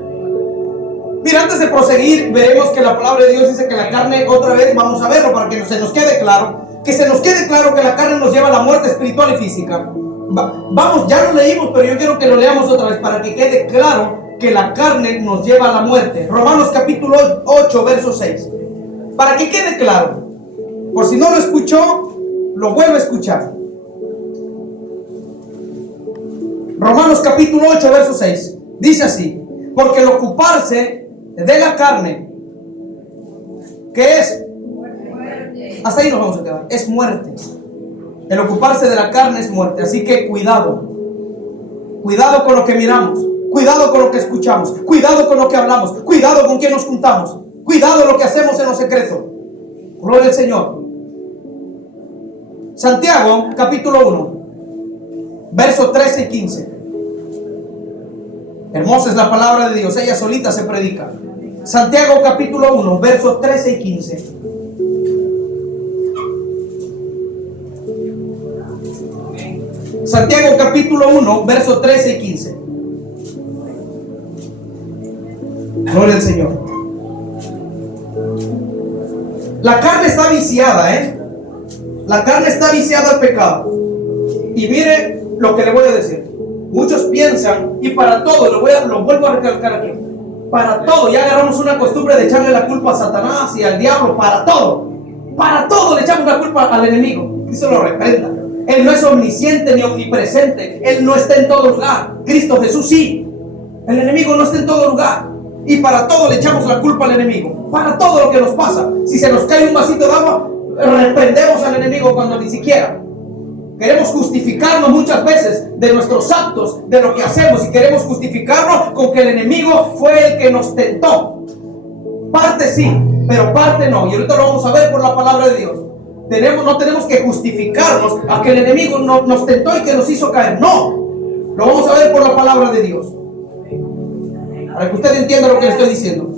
Mira, antes de proseguir, veremos que la palabra de Dios dice que la carne, otra vez, vamos a verlo para que se nos quede claro. que se nos quede claro que la carne nos lleva a la muerte espiritual y física. Vamos, ya lo leímos, pero yo quiero que lo leamos otra vez para que quede claro que la carne nos lleva a la muerte. Romanos capítulo 8, verso 6. Para que quede claro, por si no lo escuchó, lo vuelvo a escuchar. Romanos capítulo 8, verso 6. Dice así: porque el ocuparse de la carne, ¿qué es? Hasta ahí nos vamos a quedar. Es muerte. El ocuparse de la carne es muerte. Así que cuidado. Cuidado con lo que miramos. Cuidado con lo que escuchamos. Cuidado con lo que hablamos. Cuidado con quién nos juntamos. Cuidado lo que hacemos en lo secreto. Gloria al Señor. Santiago capítulo 1, verso 13 y 15. Hermosa es la palabra de Dios. Ella solita se predica. Santiago capítulo 1, versos 13 y 15. Santiago capítulo 1, versos 13 y 15. Gloria al Señor. La carne está viciada, La carne está viciada al pecado. Y mire lo que le voy a decir. Muchos piensan, y para todo, lo vuelvo a recalcar aquí. Para todo, ya agarramos una costumbre de echarle la culpa a Satanás y al diablo, para todo. Para todo le echamos la culpa al enemigo. Cristo lo reprenda. Él no es omnisciente ni omnipresente. Él no está en todo lugar. Cristo Jesús sí. El enemigo no está en todo lugar. Y para todo le echamos la culpa al enemigo. Para todo lo que nos pasa. Si se nos cae un vasito de agua, reprendemos al enemigo cuando ni siquiera. Queremos justificarnos muchas veces de nuestros actos, de lo que hacemos, y queremos justificarnos con que el enemigo fue el que nos tentó. Parte sí, pero parte no. Y ahorita lo vamos a ver por la palabra de Dios. No tenemos que justificarnos a que el enemigo nos tentó y que nos hizo caer. No, lo vamos a ver por la palabra de Dios, para que usted entienda lo que le estoy diciendo.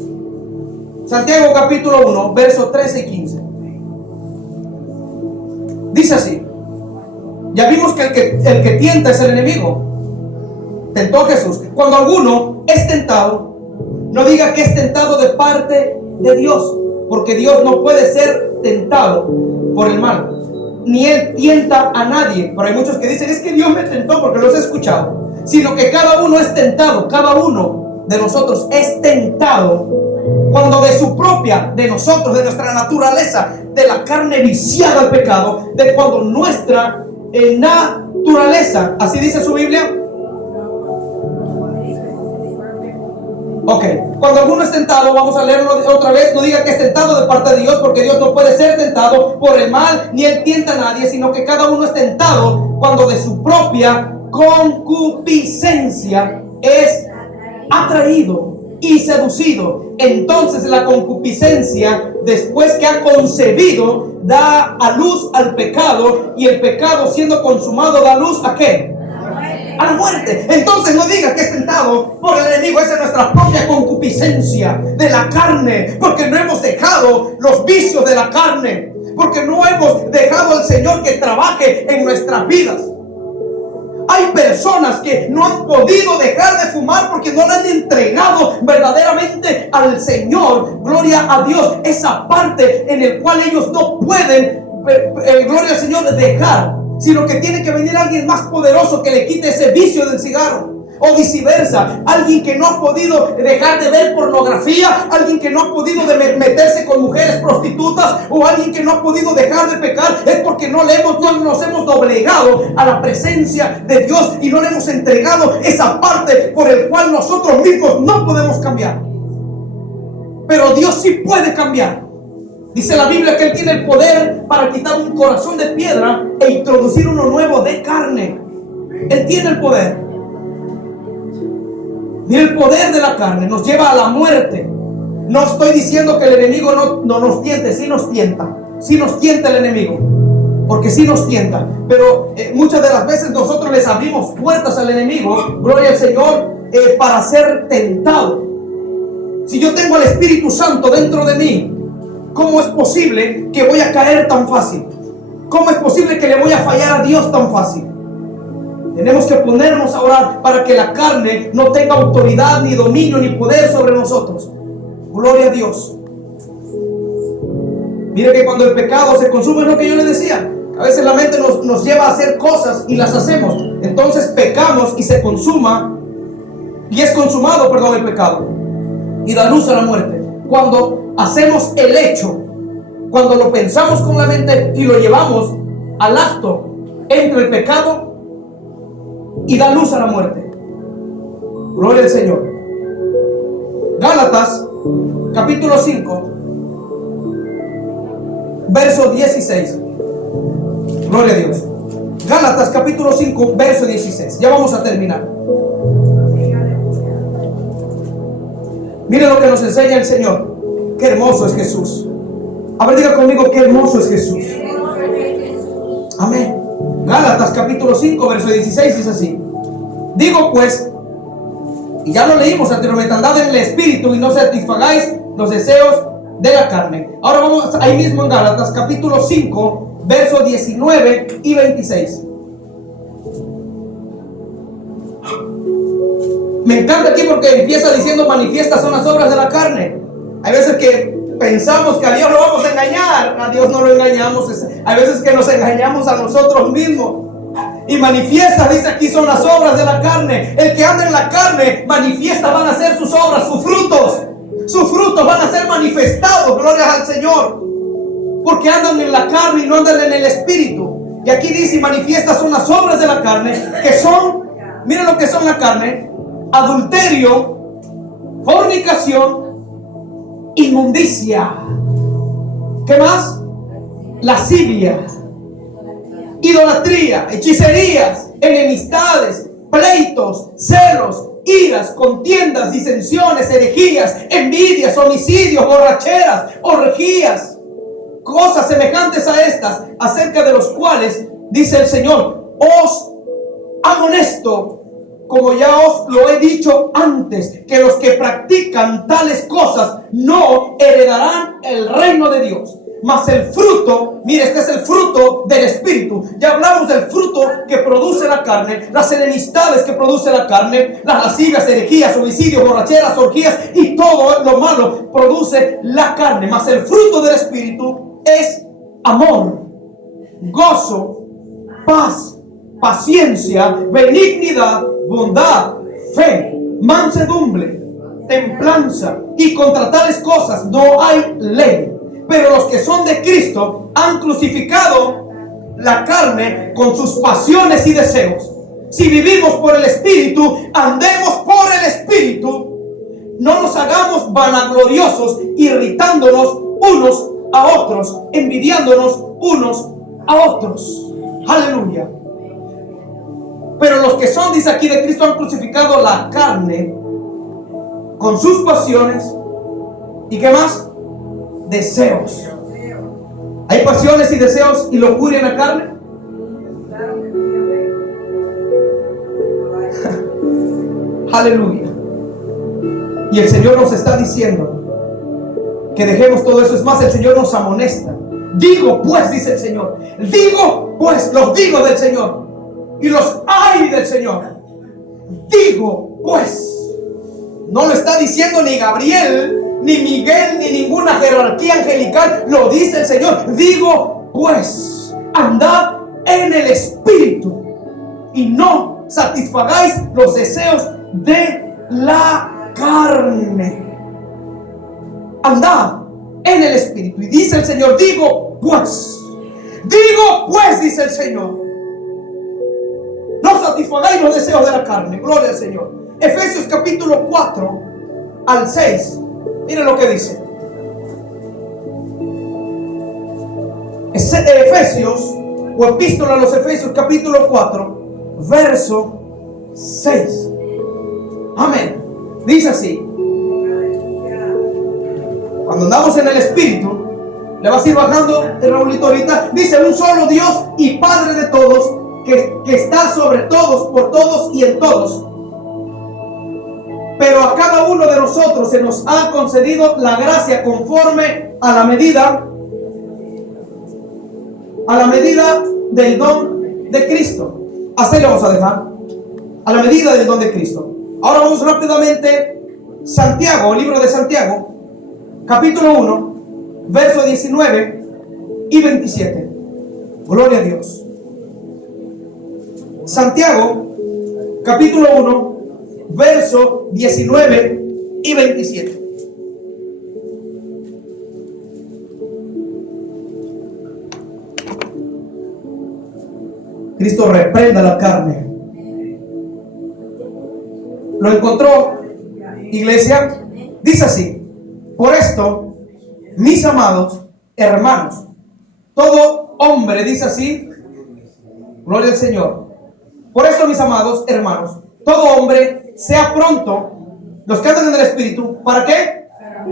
Santiago capítulo 1, versos 13 y 15. Dice así. Ya vimos que el que tienta es el enemigo. Tentó a Jesús. Cuando alguno es tentado, no diga que es tentado de parte de Dios, porque Dios no puede ser tentado por el mal, ni Él tienta a nadie. Pero hay muchos que dicen, es que Dios me tentó, porque los he escuchado. Sino que cada uno es tentado, cada uno de nosotros es tentado cuando de su propia, de nosotros, de nuestra naturaleza, de la carne viciada al pecado, de cuando nuestra naturaleza, así dice su Biblia. Ok, cuando alguno es tentado, vamos a leerlo otra vez. No diga que es tentado de parte de Dios, porque Dios no puede ser tentado por el mal, ni Él tienta a nadie, sino que cada uno es tentado cuando de su propia concupiscencia es atraído y seducido. Entonces la concupiscencia, después que ha concebido, da a luz al pecado, y el pecado, siendo consumado, da luz ¿a qué? A la muerte. Entonces no diga que es tentado por el enemigo. Esa es nuestra propia concupiscencia de la carne, porque no hemos dejado los vicios de la carne, porque no hemos dejado al Señor que trabaje en nuestras vidas. Hay personas que no han podido dejar de fumar porque no le han entregado verdaderamente al Señor, gloria a Dios, esa parte en el cual ellos no pueden, gloria al Señor, dejar, sino que tiene que venir alguien más poderoso que le quite ese vicio del cigarro. O viceversa, alguien que no ha podido dejar de ver pornografía, alguien que no ha podido meterse con mujeres prostitutas, o alguien que no ha podido dejar de pecar, es porque no nos hemos doblegado a la presencia de Dios y no le hemos entregado esa parte por el cual nosotros mismos no podemos cambiar. Pero Dios sí puede cambiar. Dice la Biblia que Él tiene el poder para quitar un corazón de piedra e introducir uno nuevo de carne. Él tiene el poder. Ni el poder de la carne nos lleva a la muerte. No estoy diciendo que el enemigo no nos tiente. Sí nos tienta. Sí nos tienta el enemigo, porque sí nos tienta. Pero muchas de las veces nosotros les abrimos puertas al enemigo, gloria al Señor, para ser tentado. Si yo tengo al Espíritu Santo dentro de mí, ¿cómo es posible que voy a caer tan fácil? ¿Cómo es posible que le voy a fallar a Dios tan fácil? Tenemos que ponernos a orar para que la carne no tenga autoridad, ni dominio, ni poder sobre nosotros. Gloria a Dios. Mire que cuando el pecado se consume, es lo que yo le decía, a veces la mente nos lleva a hacer cosas y las hacemos. Entonces pecamos y se consuma, y es consumado, perdón, el pecado, y da luz a la muerte. Cuando hacemos el hecho, cuando lo pensamos con la mente y lo llevamos al acto, entra el pecado y da luz a la muerte. Gloria al Señor. Gálatas capítulo 5 verso 16. Gloria a Dios. Gálatas capítulo 5 verso 16. Ya vamos a terminar. Mire lo que nos enseña el Señor. Qué hermoso es Jesús. A ver, diga conmigo, qué hermoso es Jesús. Amén. Gálatas capítulo 5 verso 16 dice así: digo pues, y ya lo leímos anteriormente, andad en el Espíritu y no satisfagáis los deseos de la carne. Ahora vamos ahí mismo en Gálatas capítulo 5 versos 19 y 26. Me encanta aquí porque empieza diciendo: manifiestas son las obras de la carne. Hay veces que pensamos que a Dios lo vamos a engañar. A Dios no lo engañamos. Hay veces que nos engañamos a nosotros mismos. Y manifiestas, dice aquí, son las obras de la carne. El que anda en la carne, manifiesta, van a ser sus obras, sus frutos. Sus frutos van a ser manifestados, gloria al Señor. Porque andan en la carne y no andan en el Espíritu. Y aquí dice: manifiestas son las obras de la carne, que son, miren lo que son la carne: adulterio, fornicación, inmundicia. ¿Qué más? Lascivia, idolatría, hechicerías, enemistades, pleitos, celos, iras, contiendas, disensiones, herejías, envidias, homicidios, borracheras, orgías, cosas semejantes a estas, acerca de los cuales dice el Señor: os amonesto, como ya os lo he dicho antes, que los que practican tales cosas no heredarán el reino de Dios. Mas el fruto, mire, este es el fruto del Espíritu. Ya hablamos del fruto que produce la carne, las enemistades que produce la carne, las lascivias, herejías, homicidios, borracheras, orgías y todo lo malo produce la carne. Mas el fruto del Espíritu es amor, gozo, paz, paciencia, benignidad, bondad, fe, mansedumbre, templanza, y contra tales cosas no hay ley. Pero los que son de Cristo han crucificado la carne con sus pasiones y deseos. Si vivimos por el Espíritu, andemos por el Espíritu. No nos hagamos vanagloriosos, irritándonos unos a otros, envidiándonos unos a otros. Aleluya. Pero los que son, dice aquí, de Cristo han crucificado la carne con sus pasiones. ¿Y qué más? Deseos. ¿Hay pasiones y deseos y lujuria en la carne? Aleluya. Y el Señor nos está diciendo que dejemos todo eso. Es más, el Señor nos amonesta. Digo pues, dice el Señor. Digo pues, los digo del Señor. Y los hay del Señor. Digo pues. No lo está diciendo ni Gabriel, ni Miguel, ni ninguna jerarquía angelical. Lo dice el Señor. Digo pues, andad en el Espíritu y no satisfagáis los deseos de la carne. Andad en el Espíritu. Y dice el Señor: digo pues, dice el Señor, no satisfagáis los deseos de la carne. Gloria al Señor. Efesios capítulo 4 al 6. Miren lo que dice. Efesios, o epístola a los Efesios capítulo 4 verso 6. Amén. Dice así: cuando andamos en el Espíritu, le vas a ir bajando el Raulito ahorita. Dice: un solo Dios y Padre de todos, que está sobre todos, por todos y en todos. Pero a cada uno de nosotros se nos ha concedido la gracia conforme a la medida del don de Cristo. Así le vamos a dejar. A la medida del don de Cristo. Ahora vamos rápidamente. Santiago, el libro de Santiago, capítulo 1, verso 19 y 27. Gloria a Dios. Santiago, capítulo 1, verso 19 y 27. Cristo reprenda la carne. ¿Lo encontró, iglesia? Dice así: por esto, mis amados hermanos, todo hombre, dice así, gloria al Señor. Por esto, mis amados hermanos, todo hombre sea pronto, los que andan en el Espíritu, ¿para qué?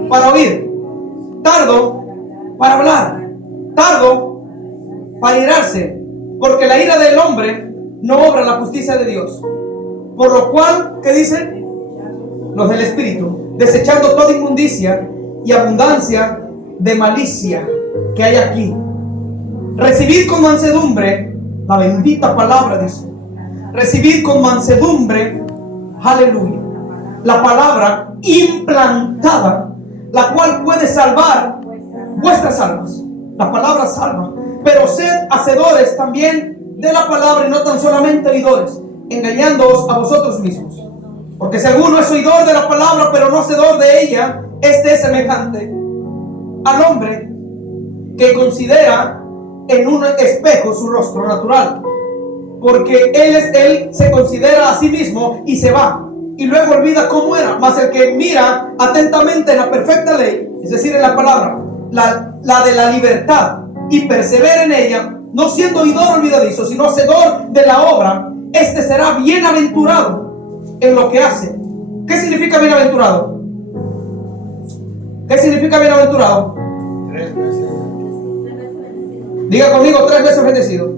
Para oír, tardo para hablar, tardo para irarse, porque la ira del hombre no obra la justicia de Dios. Por lo cual, ¿qué dicen? Los del Espíritu, desechando toda inmundicia y abundancia de malicia que hay aquí, recibid con mansedumbre la bendita palabra, dice. Recibid con mansedumbre, aleluya, la palabra implantada, la cual puede salvar vuestras almas. La palabra salva. Pero sed hacedores también de la palabra y no tan solamente oidores, engañándoos a vosotros mismos. Porque si alguno es oidor de la palabra pero no hacedor de ella, este es semejante al hombre que considera en un espejo su rostro natural, porque él se considera a sí mismo y se va, y luego olvida cómo era. Mas el que mira atentamente en la perfecta ley, es decir, en la palabra, la de la libertad, y persevera en ella, no siendo oidor olvidadizo, sino hacedor de la obra, este será bienaventurado en lo que hace. ¿Qué significa bienaventurado? ¿Qué significa bienaventurado? 3 veces. Diga conmigo, 3 veces bendecido.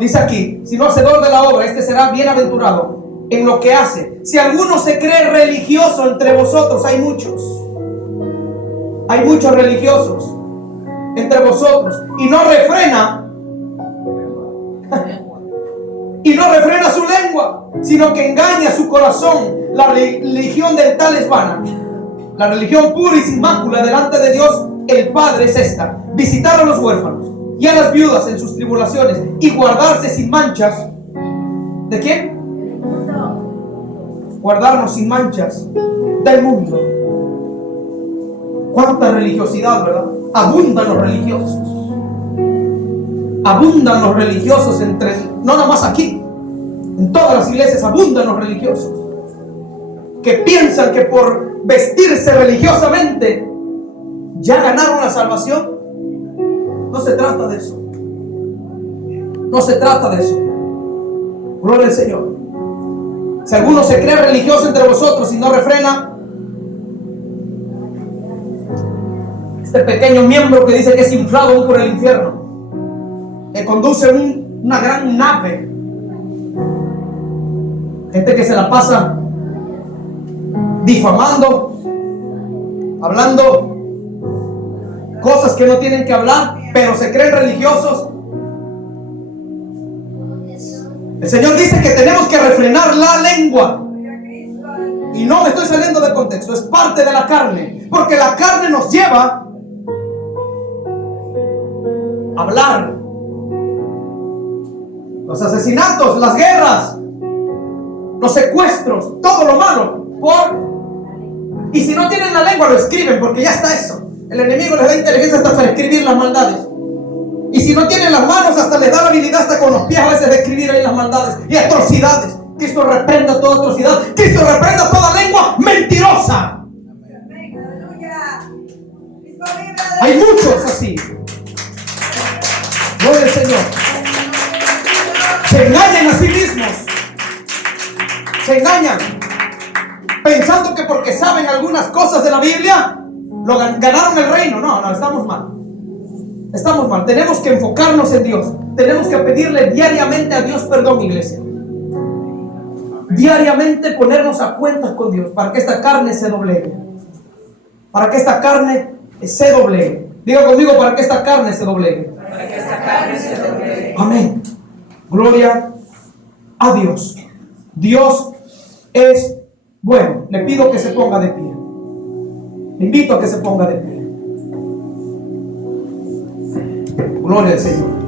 Dice aquí, si no hacedor de la obra, este será bienaventurado en lo que hace. Si alguno se cree religioso entre vosotros, hay muchos religiosos entre vosotros, y no refrena su lengua, sino que engaña su corazón. La religión del tal es vana. La religión pura y sin mácula delante de Dios el Padre es esta: visitar a los huérfanos y a las viudas en sus tribulaciones, y guardarse sin manchas. ¿De quién? Guardarnos sin manchas del mundo. Cuánta religiosidad, ¿verdad? Abundan los religiosos. Abundan los religiosos no nada más aquí, en todas las iglesias abundan los religiosos que piensan que por vestirse religiosamente ya ganaron la salvación. No se trata de eso. No se trata de eso. Gloria al Señor. Si alguno se cree religioso entre vosotros y no refrena este pequeño miembro que dice que es inflado por el infierno, que conduce una gran nave, gente que se la pasa difamando, hablando cosas que no tienen que hablar, pero se creen religiosos. El Señor dice que tenemos que refrenar la lengua. Y no me estoy saliendo del contexto, es parte de la carne, porque la carne nos lleva a hablar. Los asesinatos, las guerras, los secuestros, todo lo malo. Y si no tienen la lengua, lo escriben, porque ya está eso. El enemigo les da inteligencia hasta para escribir las maldades. Y si no tienen las manos, hasta les da la habilidad hasta con los pies a veces de escribir ahí las maldades y atrocidades. Cristo reprenda toda atrocidad. Cristo reprenda toda lengua mentirosa. Hay muchos así. Gloria al Señor. Se engañan a sí mismos. Se engañan pensando que porque saben algunas cosas de la Biblia ganaron el reino. No, estamos mal. Estamos mal. Tenemos que enfocarnos en Dios. Tenemos que pedirle diariamente a Dios perdón, iglesia. Diariamente ponernos a cuentas con Dios para que esta carne se doblegue. Para que esta carne se doblegue. Diga conmigo, para que esta carne se doblegue. Para que esta carne se doblegue. Amén. Gloria a Dios. Dios es bueno. Le pido que se ponga de pie. Le invito a que se ponga de pie. Gloria al Señor.